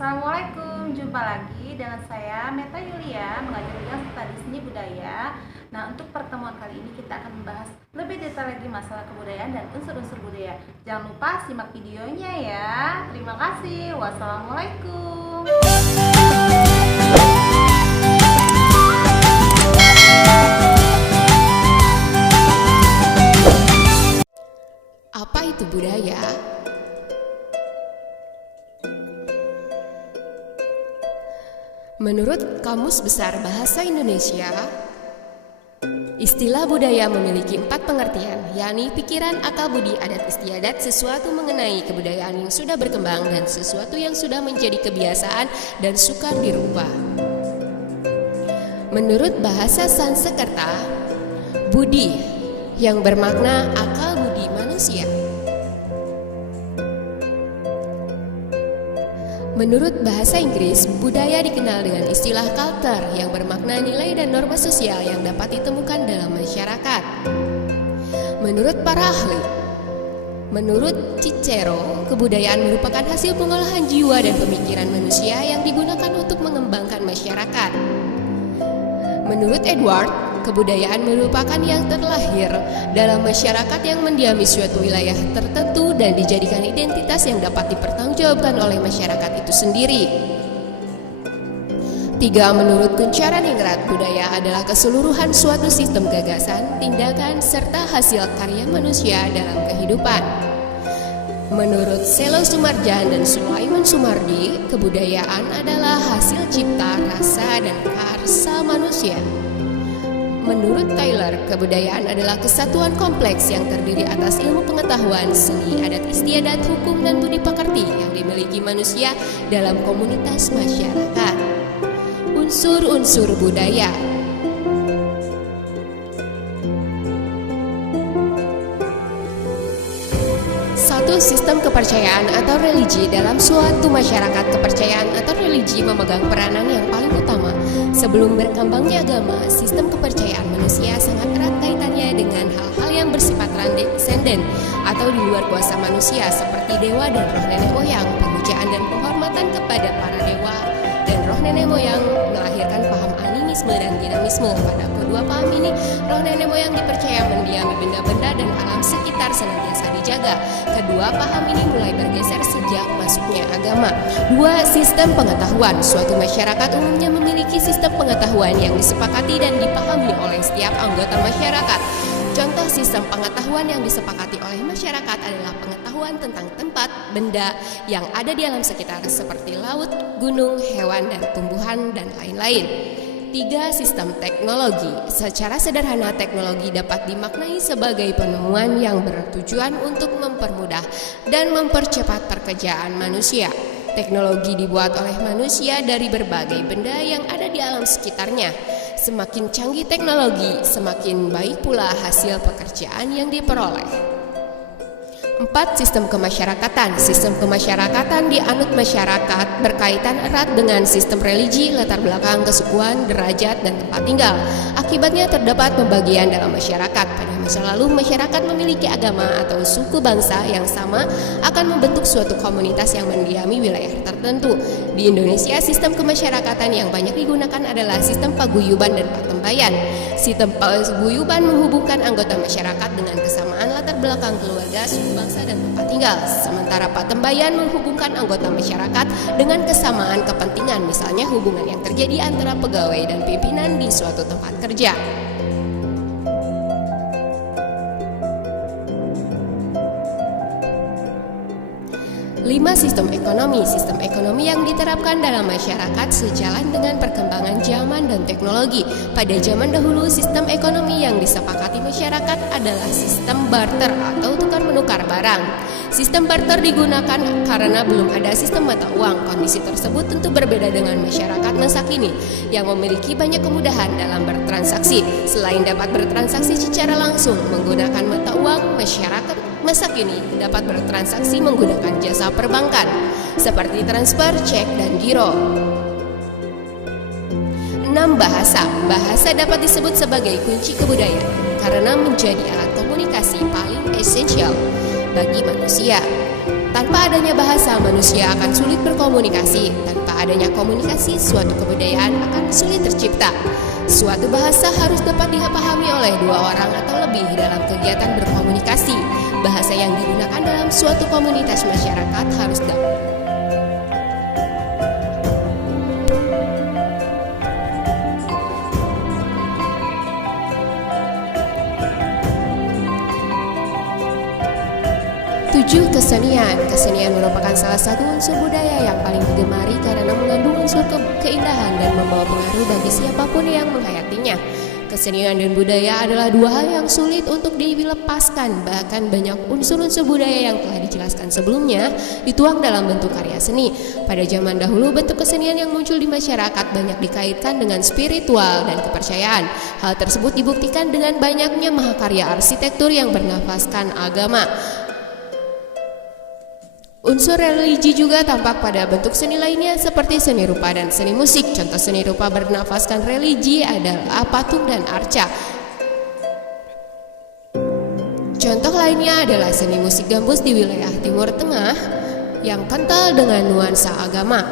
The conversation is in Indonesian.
Assalamualaikum, jumpa lagi dengan saya Meta Yulia, mengajar bidang studi seni budaya. Nah, untuk pertemuan kali ini kita akan membahas lebih detail lagi masalah kebudayaan dan unsur-unsur budaya. Jangan lupa simak videonya ya. Terima kasih. Wassalamualaikum. Apa itu budaya? Menurut Kamus Besar Bahasa Indonesia, istilah budaya memiliki 4 pengertian, yakni pikiran, akal budi, adat istiadat, sesuatu mengenai kebudayaan yang sudah berkembang dan sesuatu yang sudah menjadi kebiasaan dan sukar dirubah. Menurut bahasa Sanskerta, budi yang bermakna akal budi manusia. Menurut bahasa Inggris, budaya dikenal dengan istilah culture yang bermakna nilai dan norma sosial yang dapat ditemukan dalam masyarakat. Menurut para ahli, menurut Cicero, kebudayaan merupakan hasil pengolahan jiwa dan pemikiran manusia yang digunakan untuk mengembangkan masyarakat. Menurut Edward, kebudayaan merupakan yang terlahir dalam masyarakat yang mendiami suatu wilayah tertentu dan dijadikan identitas yang dapat dipertanggungjawabkan oleh masyarakat itu sendiri. 3. Menurut Kunchara Ningrat, budaya adalah keseluruhan suatu sistem gagasan, tindakan, serta hasil karya manusia dalam kehidupan. Menurut Selo Sumarjan dan Sulaiman Sumardi, kebudayaan adalah hasil cipta, rasa, dan karsa manusia. Menurut Taylor, kebudayaan adalah kesatuan kompleks yang terdiri atas ilmu pengetahuan, seni, adat istiadat, hukum, dan budi pekerti yang dimiliki manusia dalam komunitas masyarakat. Unsur-unsur budaya. 1. Sistem kepercayaan atau religi. Dalam suatu masyarakat, kepercayaan atau religi memegang peranan yang paling utama. Sebelum berkembangnya agama, sistem kepercayaan manusia sangat erat kaitannya dengan hal-hal yang bersifat transenden atau di luar kuasa manusia seperti dewa dan roh nenek moyang. Pemujaan dan penghormatan kepada para dewa dan roh nenek moyang melahirkan paham animisme dan dinamisme. Pada kedua paham ini, roh nenek moyang dipercaya mendiami benda-benda dan alam sekitar senantiasa dijaga. Kedua paham ini mulai bergeser sejak masuknya agama. 2. Sistem pengetahuan. Suatu masyarakat umumnya memiliki sistem pengetahuan yang disepakati dan dipahami oleh setiap anggota masyarakat. Contoh sistem pengetahuan yang disepakati oleh masyarakat adalah pengetahuan tentang tempat, benda yang ada di alam sekitar seperti laut, gunung, hewan, dan tumbuhan, dan lain-lain. 3. Sistem teknologi. Secara sederhana, teknologi dapat dimaknai sebagai penemuan yang bertujuan untuk mempermudah dan mempercepat pekerjaan manusia. Teknologi dibuat oleh manusia dari berbagai benda yang ada di alam sekitarnya. Semakin canggih teknologi, semakin baik pula hasil pekerjaan yang diperoleh. 4. Sistem kemasyarakatan. Sistem kemasyarakatan dianut masyarakat berkaitan erat dengan sistem religi, latar belakang kesukuan, derajat, dan tempat tinggal. Akibatnya terdapat pembagian dalam masyarakat. Pada masa lalu, masyarakat memiliki agama atau suku bangsa yang sama akan membentuk suatu komunitas yang mendiami wilayah tertentu. Di Indonesia, sistem kemasyarakatan yang banyak digunakan adalah sistem paguyuban dan patembayan. Sistem paguyuban menghubungkan anggota masyarakat dengan kesamaan latar belakang keluarga, suku bangsa, dan tempat tinggal. Sementara patembayan menghubungkan anggota masyarakat dengan kesamaan kepentingan, misalnya hubungan yang terjadi antara pegawai dan pimpinan di suatu tempat kerja. 5. Sistem ekonomi. Sistem ekonomi yang diterapkan dalam masyarakat sejalan dengan perkembangan zaman dan teknologi. Pada zaman dahulu, sistem ekonomi yang disepakati masyarakat adalah sistem barter atau tukar-menukar barang. Sistem barter digunakan karena belum ada sistem mata uang. Kondisi tersebut tentu berbeda dengan masyarakat masa kini yang memiliki banyak kemudahan dalam bertransaksi. Selain dapat bertransaksi secara langsung menggunakan mata uang, masyarakat masa kini dapat bertransaksi menggunakan jasa perbankan seperti transfer, cek, dan giro. 6. Bahasa. Bahasa dapat disebut sebagai kunci kebudayaan karena menjadi alat komunikasi paling esensial bagi manusia. Tanpa adanya bahasa, manusia akan sulit berkomunikasi. Tanpa adanya komunikasi, suatu kebudayaan akan sulit tercipta. Suatu bahasa harus dapat dipahami oleh dua orang atau lebih dalam kegiatan berkomunikasi. Bahasa yang digunakan dalam suatu komunitas masyarakat harus dapat Kesenian. Kesenian merupakan salah satu unsur budaya yang paling digemari karena mengandung unsur keindahan dan membawa pengaruh bagi siapapun yang menghayatinya. Kesenian dan budaya adalah dua hal yang sulit untuk dilepaskan. Bahkan banyak unsur-unsur budaya yang telah dijelaskan sebelumnya dituang dalam bentuk karya seni. Pada zaman dahulu, bentuk kesenian yang muncul di masyarakat banyak dikaitkan dengan spiritual dan kepercayaan. Hal tersebut dibuktikan dengan banyaknya mahakarya arsitektur yang bernafaskan agama. Unsur religi juga tampak pada bentuk seni lainnya seperti seni rupa dan seni musik. Contoh seni rupa bernafaskan religi adalah patung dan arca. Contoh lainnya adalah seni musik gambus di wilayah Timur Tengah yang kental dengan nuansa agama.